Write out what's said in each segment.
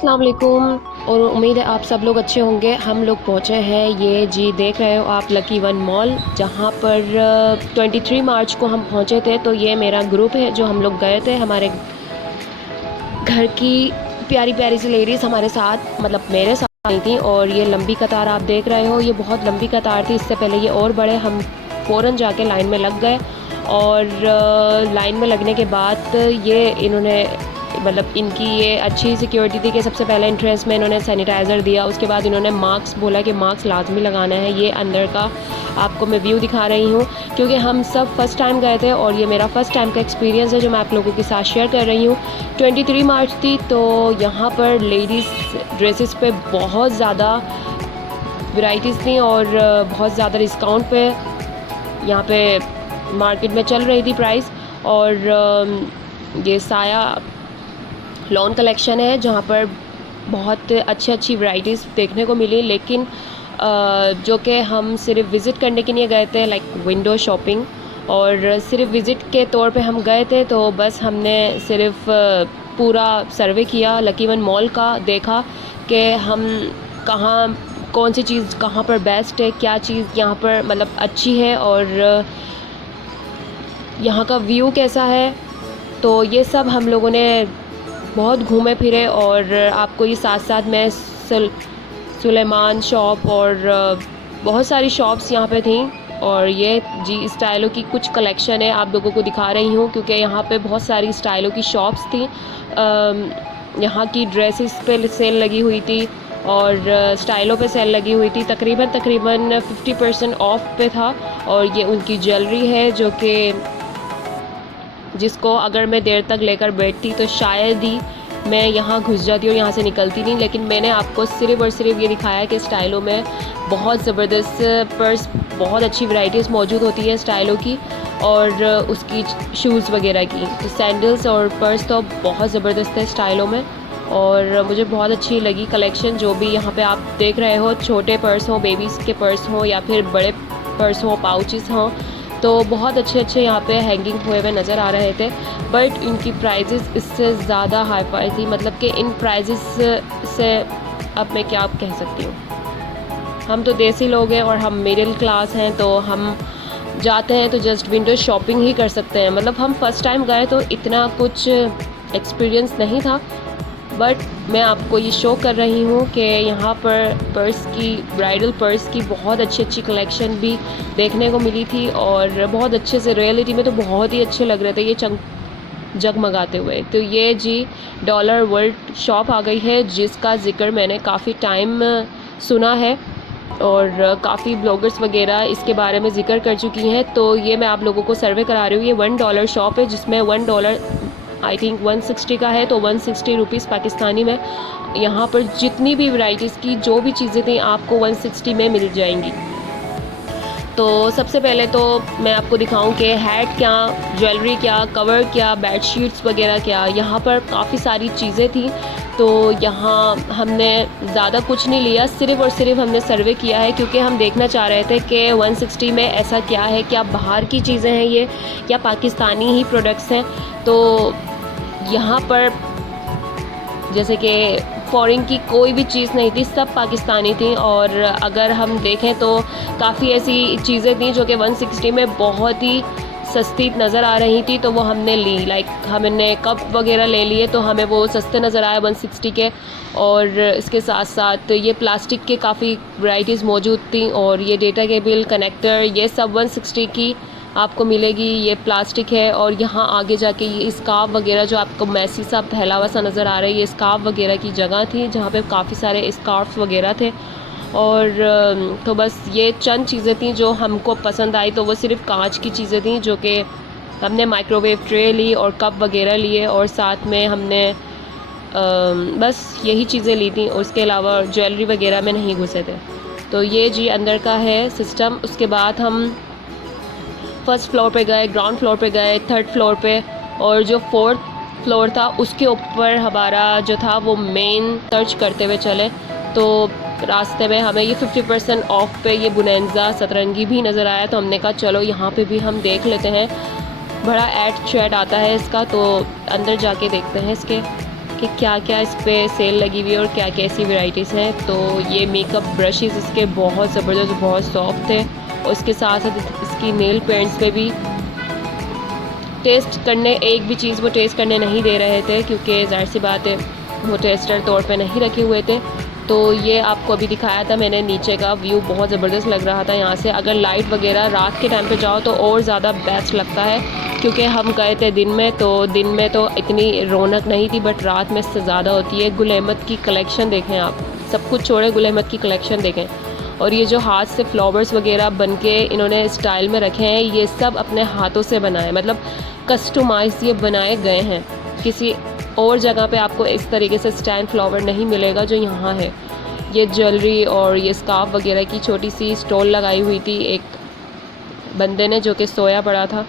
अस्सलाम वालेकुम और उम्मीद है आप सब लोग अच्छे होंगे। हम लोग पहुँचे हैं, ये जी देख रहे हो आप, लकी वन मॉल, जहाँ पर 23 मार्च को हम पहुँचे थे। तो ये मेरा ग्रुप है जो हम लोग गए थे, हमारे घर की प्यारी प्यारी सी लेडीज़ हमारे साथ, मतलब मेरे साथ आई थी। और ये लंबी कतार आप देख रहे हो, ये बहुत लंबी कतार थी। इससे पहले ये और बड़े, हम फ़ौरन जाके लाइन में लग गए। और लाइन में लगने के बाद ये इन्होंने, मतलब इनकी ये अच्छी सिक्योरिटी थी कि सबसे पहले एंट्रेंस में इन्होंने सैनिटाइज़र दिया, उसके बाद इन्होंने मास्क बोला कि मास्क लाजमी लगाना है। ये अंदर का आपको मैं व्यू दिखा रही हूँ, क्योंकि हम सब फर्स्ट टाइम गए थे और ये मेरा फ़र्स्ट टाइम का एक्सपीरियंस है जो मैं आप लोगों के साथ शेयर कर रही हूँ। 23 मार्च थी, तो यहाँ पर लेडीज़ ड्रेसेस पे बहुत ज़्यादा वैराइटीज़ थी और बहुत ज़्यादा डिस्काउंट पे यहाँ पे मार्केट में चल रही थी प्राइस। और ये साया लॉन कलेक्शन है जहाँ पर बहुत अच्छी वैराइटीज़ देखने को मिली, लेकिन जो कि हम सिर्फ विज़िट करने के लिए गए थे, लाइक विंडो शॉपिंग। और सिर्फ विज़िट के तौर पे हम गए थे, तो बस हमने सिर्फ पूरा सर्वे किया लकी वन मॉल का, देखा कि हम कहाँ, कौन सी चीज़ कहाँ पर बेस्ट है, क्या चीज़ यहाँ पर मतलब अच्छी है और यहाँ का व्यू कैसा है। तो ये सब हम लोगों ने बहुत घूमे फिरे और आपको ये साथ साथ मैं सुलेमान शॉप और बहुत सारी शॉप्स यहाँ पे थी। और ये जी स्टाइलों की कुछ कलेक्शन है, आप लोगों को दिखा रही हूँ, क्योंकि यहाँ पे बहुत सारी स्टाइलों की शॉप्स थी। यहाँ की ड्रेसेस पे सेल लगी हुई थी और स्टाइलों पे सेल लगी हुई थी। तकरीबन 50% ऑफ पे था। और ये उनकी ज्वेलरी है जो कि जिसको अगर मैं देर तक लेकर बैठती तो शायद ही मैं यहाँ घुस जाती और यहाँ से निकलती नहीं। लेकिन मैंने आपको सिर्फ़ और सिर्फ ये दिखाया कि स्टाइलों में बहुत ज़बरदस्त पर्स, बहुत अच्छी वैराइटीज़ मौजूद होती है स्टाइलों की और उसकी शूज़ वगैरह की। तो सैंडल्स और पर्स तो बहुत ज़बरदस्त है स्टाइलों में और मुझे बहुत अच्छी लगी कलेक्शन। जो भी यहाँ पे आप देख रहे हो, छोटे पर्स हों, बेबीज़ के पर्स हों या फिर बड़े पर्स हों, पाउचेस हों, तो बहुत अच्छे यहाँ पे हैंगिंग हुए हुए नज़र आ रहे थे। बट इनकी प्राइजेस इससे ज़्यादा हाई फाई थी, मतलब कि इन प्राइजेस से अब मैं क्या कह सकती हूँ। हम तो देसी लोग हैं और हम मिडिल क्लास हैं, तो हम जाते हैं तो जस्ट विंडो शॉपिंग ही कर सकते हैं। मतलब हम फर्स्ट टाइम गए तो इतना कुछ एक्सपीरियंस नहीं था, बट मैं आपको ये शो कर रही हूँ कि यहाँ पर पर्स की, ब्राइडल पर्स की बहुत अच्छी कलेक्शन भी देखने को मिली थी और बहुत अच्छे से, रियलिटी में तो बहुत ही अच्छे लग रहे थे ये जगमगाते हुए। तो ये जी डॉलर वर्ल्ड शॉप आ गई है, जिसका ज़िक्र मैंने काफ़ी टाइम सुना है और काफ़ी ब्लॉगर्स वगैरह इसके बारे में ज़िक्र कर चुकी हैं। तो ये मैं आप लोगों को सर्वे करा रही हूँ। ये $1 शॉप है, जिसमें $1 आई थिंक 160 का है, तो 160 रुपीज़ पाकिस्तानी में यहाँ पर जितनी भी वैराइटीज़ की जो भी चीज़ें थी आपको 160 में मिल जाएंगी। तो सबसे पहले तो मैं आपको दिखाऊं कि हैट क्या, ज्वेलरी क्या, कवर क्या, बेडशीट्स वगैरह क्या। यहाँ पर काफ़ी सारी चीज़ें थी, तो यहाँ हमने ज़्यादा कुछ नहीं लिया, सिर्फ़ और सिर्फ हमने सर्वे किया है, क्योंकि हम देखना चाह रहे थे कि 160 में ऐसा क्या है, क्या बाहर की चीज़ें हैं ये या पाकिस्तानी ही प्रोडक्ट्स हैं। तो यहाँ पर जैसे कि फॉरेन की कोई भी चीज़ नहीं थी, सब पाकिस्तानी थी। और अगर हम देखें तो काफ़ी ऐसी चीज़ें थी जो कि 160 में बहुत ही सस्ती नज़र आ रही थी, तो वो हमने ली। लाइक हमने कप वगैरह ले लिए तो हमें वो सस्ते नज़र आए 160 के। और इसके साथ साथ ये प्लास्टिक के काफ़ी वैराइटीज़ मौजूद थी और ये डेटा केबल, कनेक्टर, ये सब 160 की आपको मिलेगी। ये प्लास्टिक है। और यहाँ आगे जाके ये स्कार्फ वगैरह जो आपको मैसी सा फैला हुआ सा नज़र आ रहा है, ये स्कार्फ वगैरह की जगह थी जहाँ पे काफ़ी सारे स्कार्फ वगैरह थे। और तो बस ये चंद चीज़ें थी जो हमको पसंद आई, तो वो सिर्फ कांच की चीज़ें थी, जो कि हमने माइक्रोवेव ट्रे ली और कप वगैरह लिए और साथ में हमने बस यही चीज़ें ली थी। उसके अलावा ज्वेलरी वगैरह में नहीं घुसे थे। तो ये जी अंदर का है सिस्टम। उसके बाद हम फर्स्ट फ्लोर पे गए, ग्राउंड फ्लोर पे गए, थर्ड फ्लोर पे, और जो फोर्थ फ्लोर था उसके ऊपर हमारा जो था वो मेन सर्च करते हुए चले, तो रास्ते में हमें ये 50% ऑफ पे ये बुनेंजा सतरंगी भी नज़र आया। तो हमने कहा चलो यहाँ पे भी हम देख लेते हैं, बड़ा ऐड शैड आता है इसका, तो अंदर जाके देखते हैं इसके कि क्या क्या इस पर सेल लगी हुई है और क्या क्या ऐसी वैरायटीज़ हैं। तो ये मेकअप ब्रशेज़ इसके बहुत ज़बरदस्त, बहुत सॉफ्ट है। और उसके साथ साथ इसकी नेल पेंट्स पे भी टेस्ट करने, एक भी चीज़ वो टेस्ट करने नहीं दे रहे थे, क्योंकि ज़ाहिर सी बात है वो टेस्टर तौर पे नहीं रखे हुए थे। तो ये आपको अभी दिखाया था मैंने, नीचे का व्यू बहुत ज़बरदस्त लग रहा था यहाँ से। अगर लाइट वगैरह रात के टाइम पे जाओ तो और ज़्यादा बेस्ट लगता है, क्योंकि हम गए थे दिन में, तो दिन में तो इतनी रौनक नहीं थी, बट रात में इससे ज़्यादा होती है। गुल अहमद की कलेक्शन देखें आप, सब कुछ छोड़े, गुल अहमद की कलेक्शन देखें। और ये जो हाथ से फ्लावर्स वगैरह बन के इन्होंने स्टाइल में रखे हैं, ये सब अपने हाथों से बनाए, मतलब कस्टमाइज़ ये बनाए गए हैं। किसी और जगह पे आपको इस तरीके से स्टैंड फ्लावर नहीं मिलेगा जो यहाँ है। ये ज्वेलरी और ये स्कार्फ वगैरह की छोटी सी स्टॉल लगाई हुई थी एक बंदे ने, जो कि सोया पड़ा था।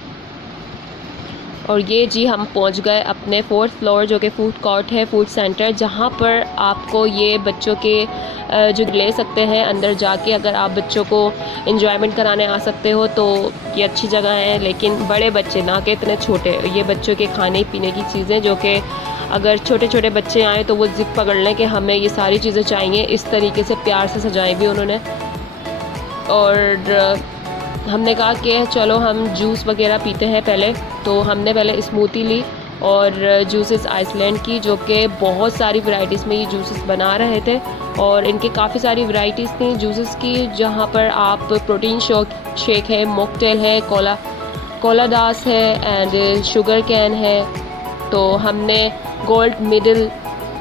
और ये जी हम पहुंच गए अपने 4th फ्लोर, जो कि फूड कोर्ट है, फूड सेंटर, जहाँ पर आपको ये बच्चों के जो ले सकते हैं अंदर जाके। अगर आप बच्चों को एंजॉयमेंट कराने आ सकते हो तो ये अच्छी जगह है, लेकिन बड़े बच्चे ना के इतने छोटे, ये बच्चों के खाने पीने की चीज़ें, जो कि अगर छोटे छोटे बच्चे आएँ तो वो ज़िद पकड़ लें कि हमें ये सारी चीज़ें चाहिए। इस तरीके से प्यार से सजाई भी उन्होंने। और हमने कहा कि चलो हम जूस वगैरह पीते हैं पहले, तो हमने पहले स्मूदी ली और जूसेस आइसलैंड की, जो कि बहुत सारी वैरायटीज़ में ये जूसेस बना रहे थे। और इनके काफ़ी सारी वैरायटीज़ थी जूसेस की, जहाँ पर आप प्रोटीन शेक है, मॉकटेल है, कोला दास है एंड शुगर कैन है। तो हमने गोल्ड मिडिल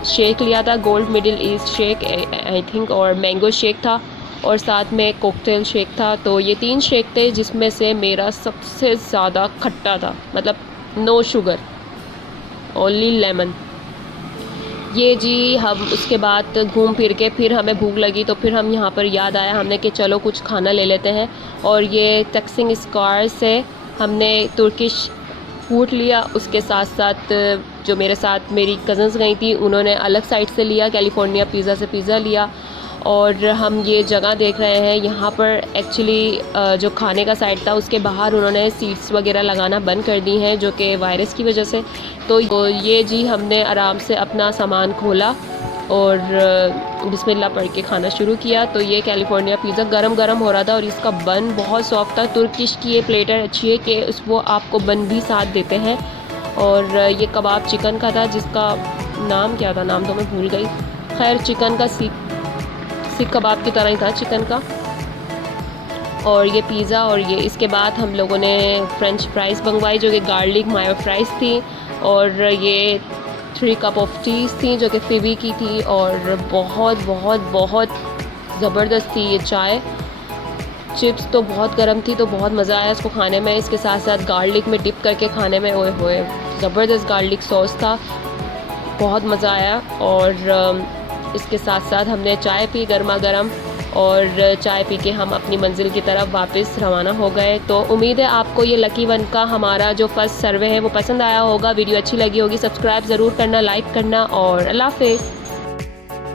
शेक लिया था, gold middle east shake I think, और मैंगो शेक था, और साथ में कॉकटेल शेक था। तो ये 3 शेक थे, जिसमें से मेरा सबसे ज़्यादा खट्टा था, मतलब नो शुगर, ओनली लेमन। ये जी हम उसके बाद घूम फिर के फिर हमें भूख लगी, तो फिर हम यहाँ पर याद आया हमने कि चलो कुछ खाना ले लेते हैं। और ये टैक्सिंग स्क्वायर से हमने तुर्किश फूड लिया। उसके साथ साथ जो मेरे साथ मेरी कज़न्स गई थी, उन्होंने अलग साइड से लिया, कैलिफोर्निया पिज़्ज़ा से पिज़्ज़ा लिया। और हम ये जगह देख रहे हैं, यहाँ पर एक्चुअली जो खाने का साइड था उसके बाहर उन्होंने सीट्स वगैरह लगाना बंद कर दी हैं, जो कि वायरस की वजह से। तो ये जी हमने आराम से अपना सामान खोला और बिस्मिल्लाह पढ़ के खाना शुरू किया। तो ये कैलिफोर्निया पिज़्ज़ा गरम गरम हो रहा था और इसका बन बहुत सॉफ्ट था। तुर्किश की ये प्लेटर अच्छी है कि वो आपको बन भी साथ देते हैं। और ये कबाब चिकन का था, जिसका नाम क्या था, नाम तो मैं भूल गई। खैर चिकन का सीख कबाब की तरह ही था चिकन का। और ये पिज़्ज़ा, और ये इसके बाद हम लोगों ने फ्रेंच फ्राइज़ मंगवाई, जो कि गार्लिक मायो फ्राइज़ थी। और ये 3 कप ऑफ टीज़ थी, जो कि फिबी की थी। और बहुत बहुत बहुत ज़बरदस्त थी ये चाय। चिप्स तो बहुत गर्म थी, तो बहुत मज़ा आया इसको खाने में। इसके साथ साथ गार्लिक में डिप करके खाने में ओए होए ज़बरदस्त गार्लिक सॉस था, बहुत मज़ा आया। और इसके साथ साथ हमने चाय पी गर्मा गर्म, और चाय पी के हम अपनी मंजिल की तरफ वापस रवाना हो गए। तो उम्मीद है आपको ये लकी वन का हमारा जो फर्स्ट सर्वे है वो पसंद आया होगा। वीडियो अच्छी लगी होगी, सब्सक्राइब ज़रूर करना, लाइक करना, और अल्लाह हाफ़िज़।